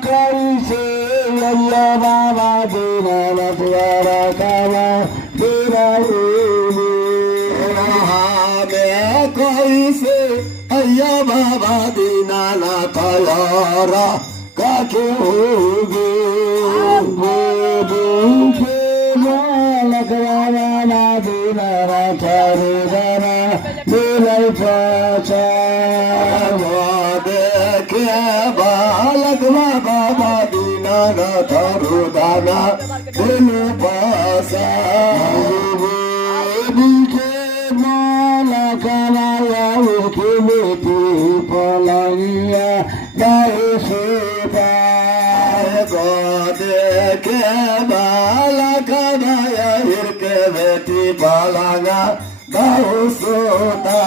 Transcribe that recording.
kaise Allah baba dina la tuara kama dina uli me kaise Allah baba dina la kayara kake hoge buke la lagwana na dina la tarigana dina pacha Balagwa baba dina na tharu dana dinu pasa Bike mala kalaya ukimiti palaya Dai sita Gode ke bala kalaya irke veti palanga Dai sota